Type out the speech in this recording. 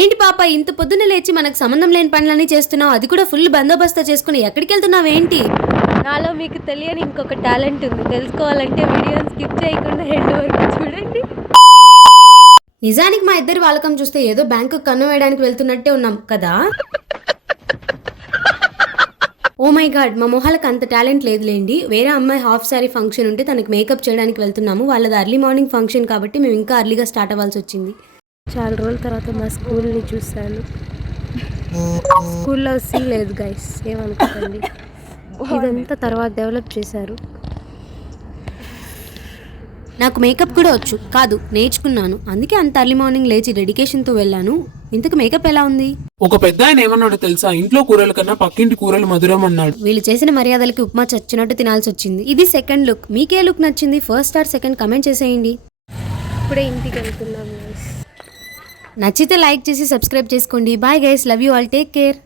ఏంటి పాప ఇంత పొద్దున్న లేచి మనకు సంబంధం లేని పనులన్నీ చేస్తున్నావు, అది కూడా ఫుల్ బందోబస్తు చేసుకుని ఎక్కడికి వెళ్తున్నావు ఏంటి? నాలో మీకు తెలియని ఇంకొక టాలెంట్ ఉంది. తెలుసుకోవాలంటే వీడియోని స్కిప్ చేయకుండా ఎండ్ వరకు చూడండి. నిజానికి మా ఇద్దరి వాలకం చూస్తే ఏదో బ్యాంకు కన్ను వేయడానికి వెళ్తున్నట్టే ఉన్నాం కదా. ఓ మై గాడ్, మా మొహాలకు అంత టాలెంట్ లేదులేండి. వేరే అమ్మాయి హాఫ్ సారీ ఫంక్షన్ ఉంటే తనకి మేకప్ చేయడానికి వెళ్తున్నాము. వాళ్ళది అర్లీ మార్నింగ్ ఫంక్షన్ కాబట్టి మేము ఇంకా అర్లీగా స్టార్ట్ అవ్వాల్సి వచ్చింది. చాలా రోజుల తర్వాత మా స్కూల్ని చూశాను. స్కూల్లో సీ లేదు గైస్, ఏమనుకోకండి. ఇదంతా తర్వాత డెవలప్ చేశారు. నాకు మేకప్ కూడా వచ్చు, కాదు నేర్చుకున్నాను. అందుకే అంత అర్లీ మార్నింగ్ లేచి డెడికేషన్తో వెళ్ళాను. ఇంతకు మేకప్ ఎలా ఉంది? ఒక పెద్ద ఆయన ఏమన్నాడు తెలుసా, ఇంట్లో కూరల కన్నా పక్కింటి కూరలు మధురం అన్నాడు. వీళ్ళు చేసిన మర్యాదలకి ఉప్మా చచ్చినట్టు తినాల్సి వచ్చింది. ఇది సెకండ్ లుక్. మీకే లుక్ నచ్చింది? ఫస్ట్ ఆర్ సెకండ్ కమెంట్ చేసేయండి. ఇప్పుడే ఇంటికి వెళ్తున్నాం గైస్. నచ్చితే లైక్ చేసి సబ్స్క్రైబ్ చేసుకోండి. Bye guys, love you all, take care.